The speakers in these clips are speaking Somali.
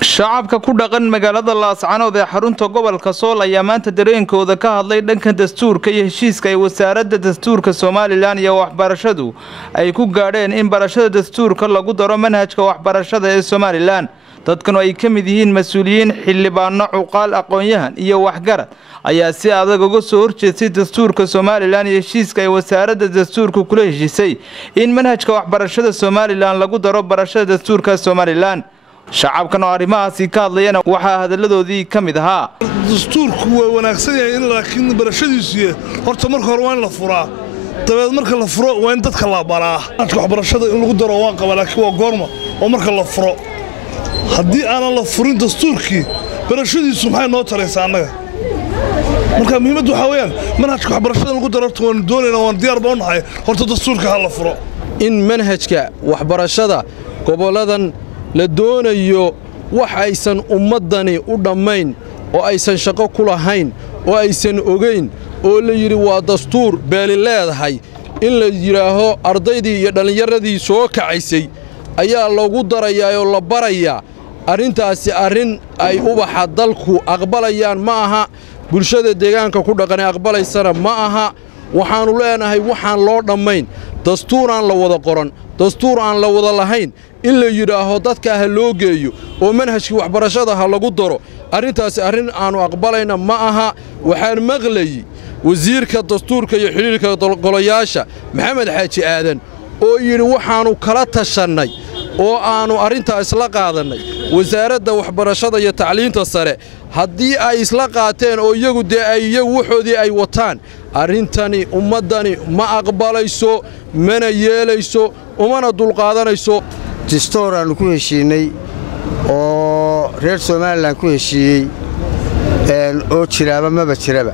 shacabka ku dhaqan magaalada Laascaanood ee xarunta gobolka Sool ayaa maanta dareenkooda ka hadlay dhanka dastuurka iyo heshiiska ay wasaaradda dastuurka Soomaaliland iyo waxbarashadu ay ku gaadheen in barashada dastuurka lagu daro manhajka waxbarashada ee Soomaaliland. dadkan ay ka mid yihiin mas'uuliyiin xildhibaano cuqaal aqoon-yahan iyo waxgarad ayaa si adag uga soo horjeestay dastuurka Soomaaliland iyo heshiiska ay wasaaradda dastuurka kula heshiisay in manhajka waxbarashada Soomaaliland lagu daro barashada dastuurka Soomaaliland. shacabkan oo arrimahaasi ka hadlayana waxaa hadaladoodii ka mid ahaa dastuurku waa wanaagsan yahay in laakiin barashadiisu horta marka hore waa in la furaa dabeed marka la furo waa in dadka la baraa waxbarashada in lagu daro waa qaba laakiin waa goorma oo marka la furo haddii aanan la furin dastuurkii barashadiisu maxay noo taraysaa annaga marka muhiimaddu waxaa weeyaan manhajka waxbarashada lagu daro horta waan doonaynaa waan diyaar baan u nahay horta dastuurka ha la furo in manhajka waxbarashada goboladan la doonayo wax aysan ummadani u dhammayn oo aysan shaqo ku lahayn oo aysan ogeyn oo la yidhi waa dastuur beeli leedahay in la yidhaaho ardaydii iyo dhallinyaradii soo kacaysay ayaa lagu darayaa oo la barayaa arrintaasi arrin ay ubaxa dalku aqbalayaan ma aha bulshada deegaanka ku dhaqan aqbalaysana ma aha waxaanu leenahay waxaan loo dhammayn dastuur aan la wada qoran dastuur aan la wada lahayn in la yidhaaho dadka ha loo geeyo oo manhajkii waxbarashada ha lagu daro arrintaasi arrin aanu aqbalayna ma aha waxaan maqlayay wasiirka dastuurka iyo xiriirka golayaasha maxamed xaaji aadan oo yidhi waxaanu kala tashannay oo aanu arrintaa isla qaadannay wasaaradda waxbarashada iyo tacliinta sare haddii ay isla qaateen oo iyagu dee ay iyagu waxoodii ay wataan arrintani ummaddani ma aqbalayso mana yeelayso umana dulqaadanayso dastuur aanu ku heshiinay oo reer Soomaaliland ku heshiiyey oo jiraaba maba jiraba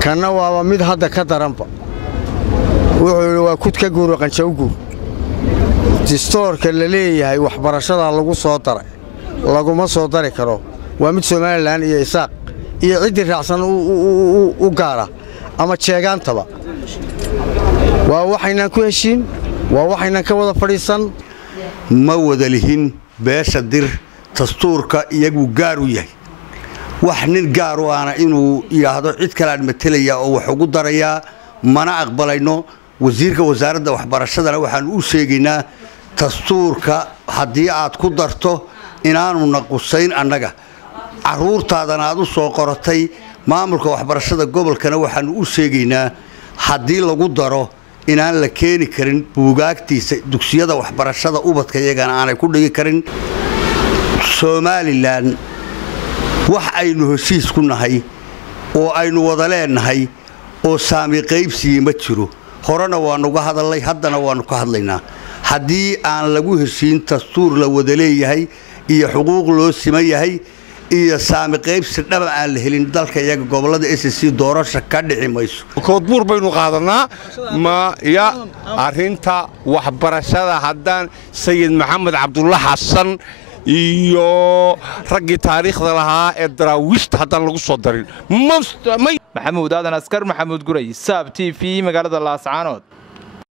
kana waaba mid hadda ka daranba wuxuu yiri waa kudka guur qanjawgu dastuurka la leeyahay waxbarashada lagu soo daray laguma soo dari karo waa mid Soomaaliland iyo isaaq iyo cidii raacsan u gaara ama jeegaantaba waa waxayna ku heshiin waa waxayna ka wada fadhiisan ma wada lihin beesha dir dastuurka iyagu gaar u yahay wax nin gaar u aana inuu yiraahdo cid kale aan metelaya oo wax ugu daraya mana aqbalayno wasiirka wasaaradda waxbarashada waxaan u sheegaynaa dastuurka haddii aad ku darto inaanu naqusayn annaga caruurtaadana aad u soo qoratay maamulka waxbarashada gobolkana waxaan u sheegaynaa haddii lagu daro inaan la keeni karin buugaagtiisa dugsiyada waxbarashada ubadka iyagana aanay ku dhigi karin Soomaaliland wax aynu heshiis ku nahay oo aynu wada leenahay oo saami qaybsi ma jiro horena waanu uga hadalay haddana waanu ka hadlaynaa haddii aan lagu heshiin dastuur la wada leeyahay iyo xuquuq loo siman yahay iyo saami qaybsi dhab aan la helin dalka iyaga gobolada SSC doorasho ka dhici mayso koodbuur baynu qaadanaa ma ya arinta waxbarashada haddaan sayid maxamed cabdulla xasan iyo raggi taariikhda lahaa ee daraawiishta haddaan lagu soo darin maxamuud aadan askar maxamuud guray saab TV magaalada Laascaanood.